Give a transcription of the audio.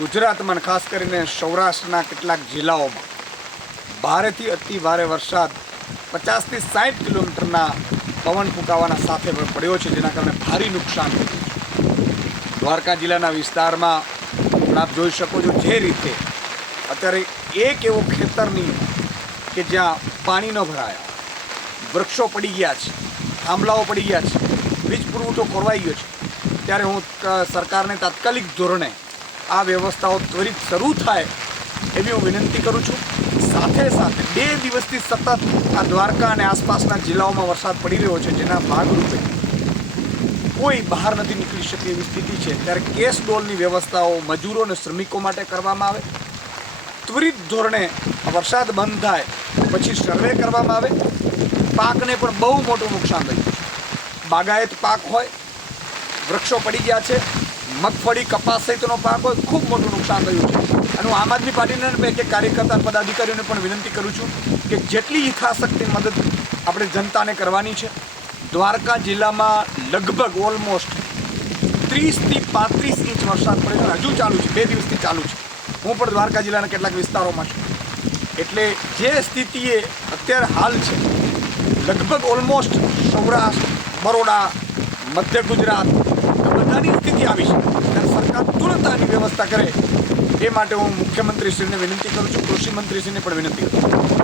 ગુજરાતમાં અને ખાસ કરીને સૌરાષ્ટ્રના કેટલાક જિલ્લાઓમાં ભારેથી અતિ ભારે વરસાદ 50 થી 60 કિલોમીટરના પવન ફૂંકાવાના સાથે પડ્યો છે, જેના કારણે ભારે નુકસાન થયું છે. દ્વારકા જિલ્લાના વિસ્તારમાં પણ આપ જોઈ શકો છો જે રીતે અત્યારે એક એવો ખેતર નહીં કે જ્યાં પાણી ન ભરાયા, વૃક્ષો પડી ગયા છે, થાંભલાઓ પડી ગયા છે, વીજ પુરવઠો ખોરવાઈ ગયો છે, ત્યારે હું સરકારને તાત્કાલિક ધોરણે આ વ્યવસ્થાઓ ત્વરિત શરૂ થાય એવી હું વિનંતી કરું છું. સાથે સાથે 2 દિવસથી સતત આ દ્વારકા અને આસપાસના જિલ્લાઓમાં વરસાદ પડી રહ્યો છે, જેના ભાગરૂપે કોઈ બહાર નથી નીકળી શકે એવી સ્થિતિ છે. ત્યારે કેશ ડોલની વ્યવસ્થાઓ મજૂરો અને શ્રમિકો માટે કરવામાં આવે. ત્વરિત ધોરણે વરસાદ બંધ થાય પછી સર્વે કરવામાં આવે. પાકને પણ બહુ મોટું નુકસાન થયું છે. બાગાયત પાક હોય, વૃક્ષો પડી ગયા છે, મગફળી, કપાસ સહિતનો પાક હોય, ખૂબ મોટું નુકસાન થયું છે. અને હું આમ આદમી પાર્ટીના એક કાર્યકર્તા પદાધિકારીઓને પણ વિનંતી કરું છું કે જેટલી યથાશક્તિ મદદ આપણે જનતાને કરવાની છે. દ્વારકા જિલ્લામાં લગભગ ઓલમોસ્ટ 30 થી 35 ઇંચ વરસાદ પડ્યો, હજુ ચાલુ છે, 2 દિવસથી ચાલુ છે. હું પણ દ્વારકા જિલ્લાના કેટલાક વિસ્તારોમાં છું. એટલે જે સ્થિતિએ અત્યારે હાલ છે, લગભગ ઓલમોસ્ટ સૌરાષ્ટ્ર, બરોડા, મધ્ય ગુજરાત બધાની સ્થિતિ આવી છે. ત્યારે સરકાર તુરંત આની વ્યવસ્થા કરે એ માટે હું મુખ્યમંત્રીશ્રીને વિનંતી કરું છું, કૃષિ મંત્રીશ્રીને પણ વિનંતી કરું છું.